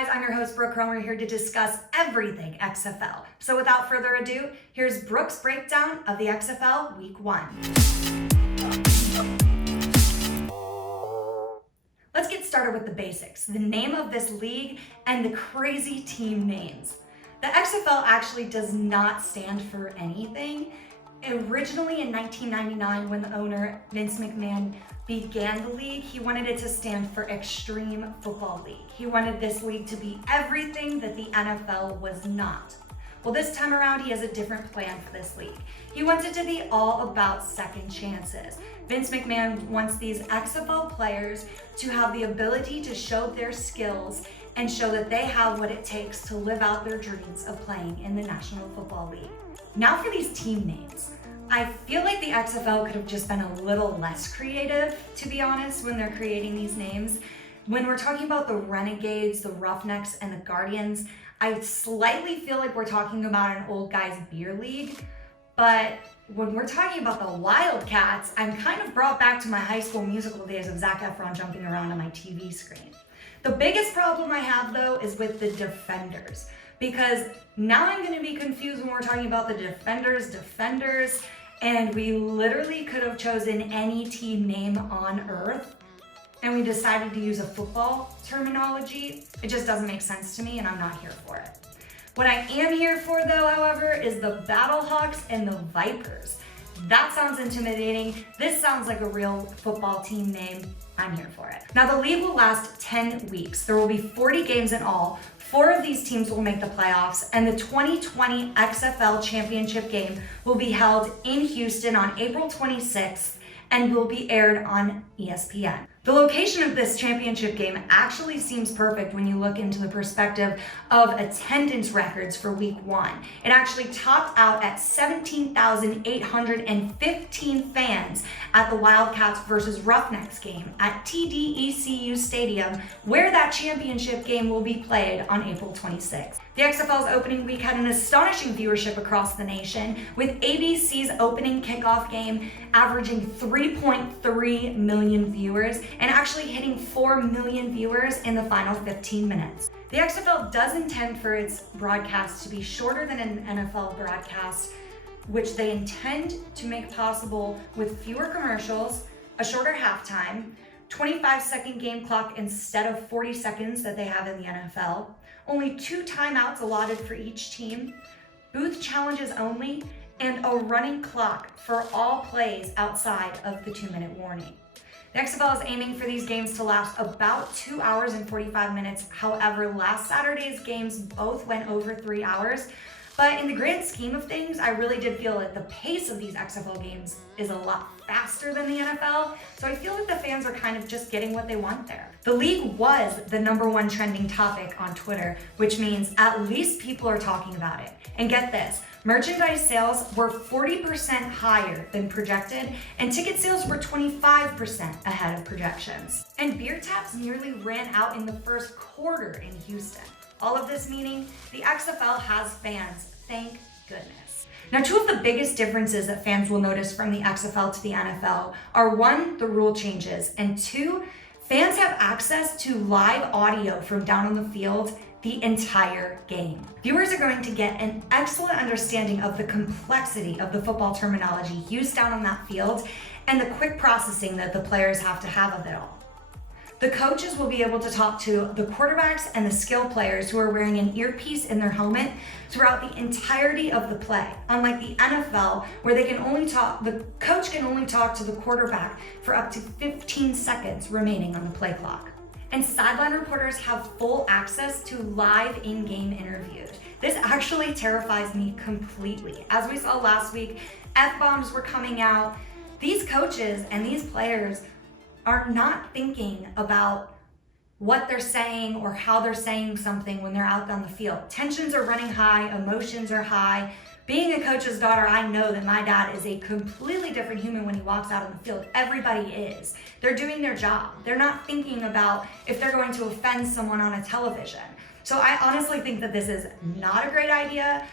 guys? I'm your host, Brooke Kromer, here to discuss everything XFL. So without further ado, here's Brooke's breakdown of the XFL Week 1. Let's get started with the basics, the name of this league and the crazy team names. The XFL actually does not stand for anything. Originally in 1999, when the owner, Vince McMahon, began the league, he wanted it to stand for Extreme Football League. He wanted this league to be everything that the NFL was not. Well, this time around, he has a different plan for this league. He wants it to be all about second chances. Vince McMahon wants these XFL players to have the ability to show their skills and show that they have what it takes to live out their dreams of playing in the National Football League. Now for these team names. I feel like the XFL could have just been a little less creative, to be honest, when they're creating these names. When we're talking about the Renegades, the Roughnecks, and the Guardians, I slightly feel like we're talking about an old guys beer league. But when we're talking about the Wildcats, I'm kind of brought back to my high school musical days of Zac Efron jumping around on my TV screen. The biggest problem I have, though, is with the Defenders. Because now I'm going to be confused when we're talking about the Defenders, and we literally could have chosen any team name on earth, and we decided to use a football terminology. It just doesn't make sense to me, and I'm not here for it. What I am here for, though, however, is the Battlehawks and the Vipers. That sounds intimidating. This sounds like a real football team name. I'm here for it. Now, the league will last 10 weeks. There will be 40 games in all. 4 of these teams will make the playoffs, and the 2020 XFL Championship game will be held in Houston on April 26th and will be aired on ESPN. The location of this championship game actually seems perfect when you look into the perspective of attendance records for Week 1. It actually topped out at 17,815 fans at the Wildcats versus Roughnecks game at TDECU Stadium, where that championship game will be played on April 26th. The XFL's opening week had an astonishing viewership across the nation, with ABC's opening kickoff game averaging 3.3 million viewers and actually hitting 4 million viewers in the final 15 minutes. The XFL does intend for its broadcast to be shorter than an NFL broadcast, which they intend to make possible with fewer commercials, a shorter halftime, 25-second game clock instead of 40 seconds that they have in the NFL, only 2 timeouts allotted for each team, booth challenges only, and a running clock for all plays outside of the 2-minute warning. The XFL is aiming for these games to last about 2 hours and 45 minutes. However, last Saturday's games both went over 3 hours. But in the grand scheme of things, I really did feel that the pace of these XFL games is a lot faster than the NFL. So I feel like the fans are kind of just getting what they want there. The league was the #1 trending topic on Twitter, which means at least people are talking about it. And get this, merchandise sales were 40% higher than projected, and ticket sales were 25% ahead of projections. And beer taps nearly ran out in the first quarter in Houston. All of this meaning the XFL has fans, thank goodness. Now, 2 of the biggest differences that fans will notice from the XFL to the NFL are 1, the rule changes, and 2, fans have access to live audio from down on the field the entire game. Viewers are going to get an excellent understanding of the complexity of the football terminology used down on that field and the quick processing that the players have to have of it all. The coaches will be able to talk to the quarterbacks and the skill players who are wearing an earpiece in their helmet throughout the entirety of the play. Unlike the NFL, where the coach can only talk to the quarterback for up to 15 seconds remaining on the play clock. And sideline reporters have full access to live in-game interviews. This actually terrifies me completely. As we saw last week, F-bombs were coming out. These coaches and these players are not thinking about what they're saying or how they're saying something when they're out on the field. Tensions are running high, emotions are high. Being a coach's daughter, I know that my dad is a completely different human when he walks out on the field. Everybody is. They're doing their job. They're not thinking about if they're going to offend someone on a television. So I honestly think that this is not a great idea.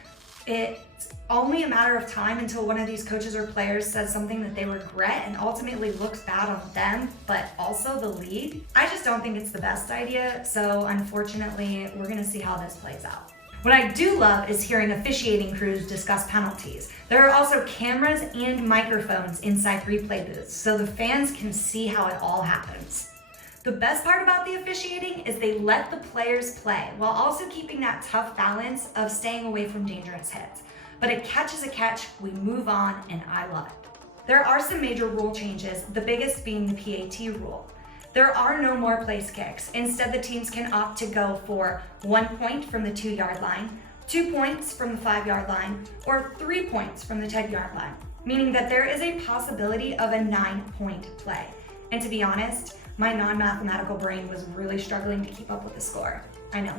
It's only a matter of time until one of these coaches or players says something that they regret and ultimately looks bad on them, but also the league. I just don't think it's the best idea, so unfortunately, we're gonna see how this plays out. What I do love is hearing officiating crews discuss penalties. There are also cameras and microphones inside replay booths, so the fans can see how it all happens. The best part about the officiating is they let the players play while also keeping that tough balance of staying away from dangerous hits. But a catch is a catch, we move on, and I love it. There are some major rule changes, the biggest being the PAT rule. There are no more place kicks. Instead, the teams can opt to go for 1 point from the 2-yard line, 2 points from the 5-yard line, or 3 points from the 10-yard line, meaning that there is a possibility of a 9-point play. And to be honest, my non-mathematical brain was really struggling to keep up with the score. I know,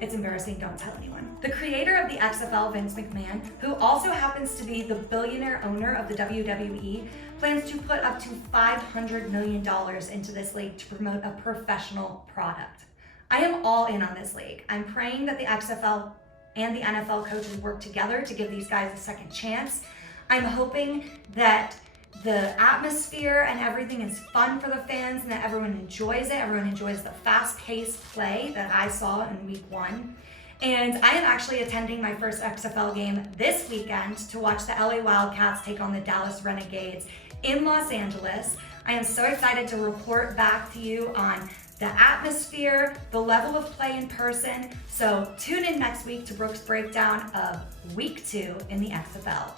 it's embarrassing, don't tell anyone. The creator of the XFL, Vince McMahon, who also happens to be the billionaire owner of the WWE, plans to put up to $500 million into this league to promote a professional product. I am all in on this league. I'm praying that the XFL and the NFL coaches work together to give these guys a second chance. I'm hoping that the atmosphere and everything is fun for the fans and that everyone enjoys it. Everyone enjoys the fast-paced play that I saw in week 1. And I am actually attending my first XFL game this weekend to watch the LA Wildcats take on the Dallas Renegades in Los Angeles. I am so excited to report back to you on the atmosphere, the level of play in person. So tune in next week to Brooke's breakdown of week 2 in the XFL.